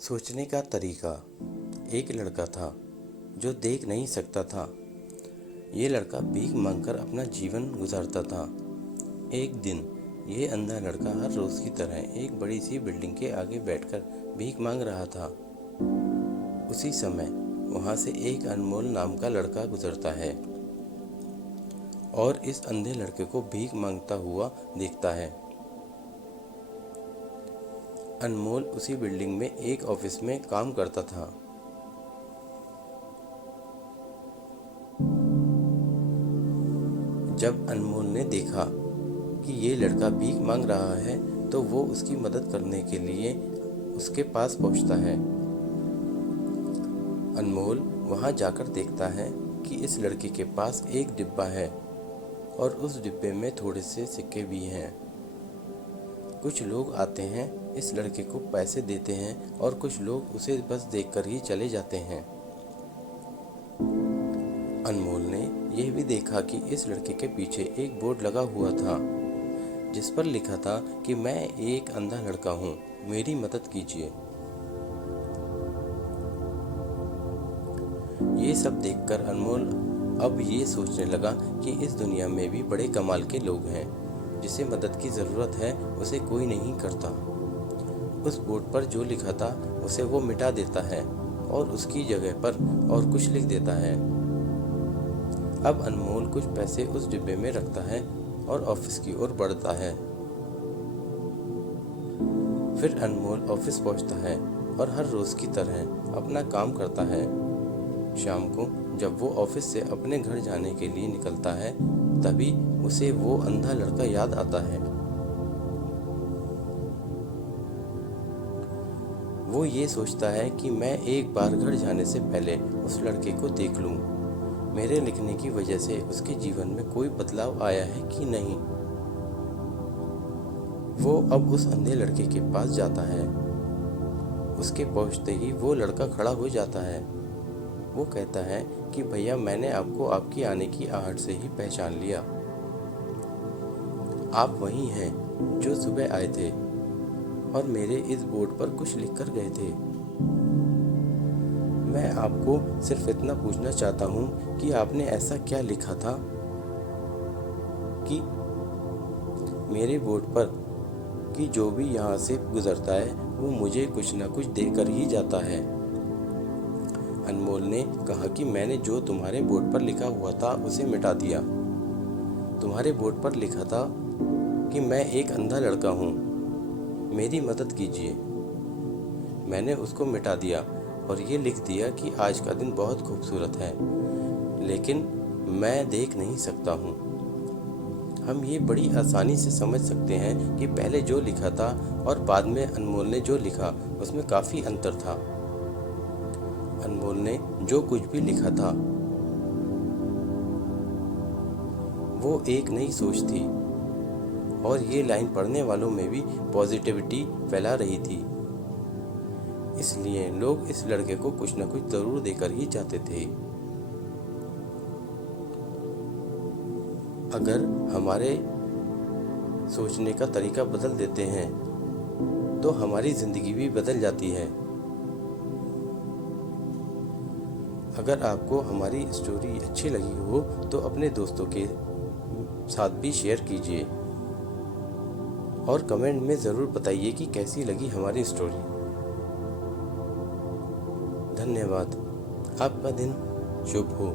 सोचने का तरीका। एक लड़का था जो देख नहीं सकता था। ये लड़का भीख मांगकर अपना जीवन गुजारता था। एक दिन ये अंधा लड़का हर रोज़ की तरह एक बड़ी सी बिल्डिंग के आगे बैठकर भीख मांग रहा था। उसी समय वहाँ से एक अनमोल नाम का लड़का गुजरता है और इस अंधे लड़के को भीख मांगता हुआ देखता है। अनमोल उसी बिल्डिंग में एक ऑफिस में काम करता था। जब अनमोल ने देखा कि ये लड़का भीख मांग रहा है तो वो उसकी मदद करने के लिए उसके पास पहुंचता है। अनमोल वहां जाकर देखता है कि इस लड़के के पास एक डिब्बा है और उस डिब्बे में थोड़े से सिक्के भी हैं। कुछ लोग आते हैं, इस लड़के को पैसे देते हैं और कुछ लोग उसे बस देखकर ही चले जाते हैं। अनमोल ने यह भी देखा कि इस लड़के के पीछे एक बोर्ड लगा हुआ था जिस पर लिखा था कि मैं एक अंधा लड़का हूँ, मेरी मदद कीजिए। ये सब देखकर अनमोल अब ये सोचने लगा कि इस दुनिया में भी बड़े कमाल के लोग हैं। जिसे मदद की ज़रूरत है उसे कोई नहीं करता। उस बोर्ड पर जो लिखा था उसे वो मिटा देता है और उसकी जगह पर और कुछ लिख देता है। अब अनमोल कुछ पैसे उस डिब्बे में रखता है और ऑफिस की ओर बढ़ता है। फिर अनमोल ऑफिस पहुंचता है और हर रोज़ की तरह अपना काम करता है। शाम को जब वो ऑफिस से अपने घर जाने के लिए निकलता है तभी उसे वो अंधा लड़का याद आता है। वो ये सोचता है कि मैं एक बार घर जाने से पहले उस लड़के को देख लूं। मेरे लिखने की वजह से उसके जीवन में कोई बदलाव आया है कि नहीं। वो अब उस अंधे लड़के के पास जाता है। उसके पहुंचते ही वो लड़का खड़ा हो जाता है। वो कहता है कि भैया, मैंने आपको आपकी आने की आहट से ही पहचान लिया। आप वही हैं जो सुबह आए थे और मेरे इस बोर्ड पर कुछ लिख कर गए थे। मैं आपको सिर्फ इतना पूछना चाहता हूँ कि आपने ऐसा क्या लिखा था कि मेरे बोर्ड पर कि जो भी यहाँ से गुजरता है वो मुझे कुछ ना कुछ देकर ही जाता है। अनमोल ने कहा कि मैंने जो तुम्हारे बोर्ड पर लिखा हुआ था उसे मिटा दिया। तुम्हारे बोर्ड पर लिखा था कि मैं एक अंधा लड़का हूँ, मेरी मदद कीजिए। मैंने उसको मिटा दिया और ये लिख दिया कि आज का दिन बहुत खूबसूरत है, लेकिन मैं देख नहीं सकता हूँ। हम ये बड़ी आसानी से समझ सकते हैं कि पहले जो लिखा था और बाद में अनमोल ने जो लिखा उसमें काफ़ी अंतर था। अनमोल ने जो कुछ भी लिखा था वो एक नई सोच थी और ये लाइन पढ़ने वालों में भी पॉजिटिविटी फैला रही थी। इसलिए लोग इस लड़के को कुछ न कुछ ज़रूर देकर ही जाते थे। अगर हमारे सोचने का तरीका बदल देते हैं तो हमारी ज़िंदगी भी बदल जाती है। अगर आपको हमारी स्टोरी अच्छी लगी हो तो अपने दोस्तों के साथ भी शेयर कीजिए और कमेंट में ज़रूर बताइए कि कैसी लगी हमारी स्टोरी। धन्यवाद। आपका दिन शुभ हो।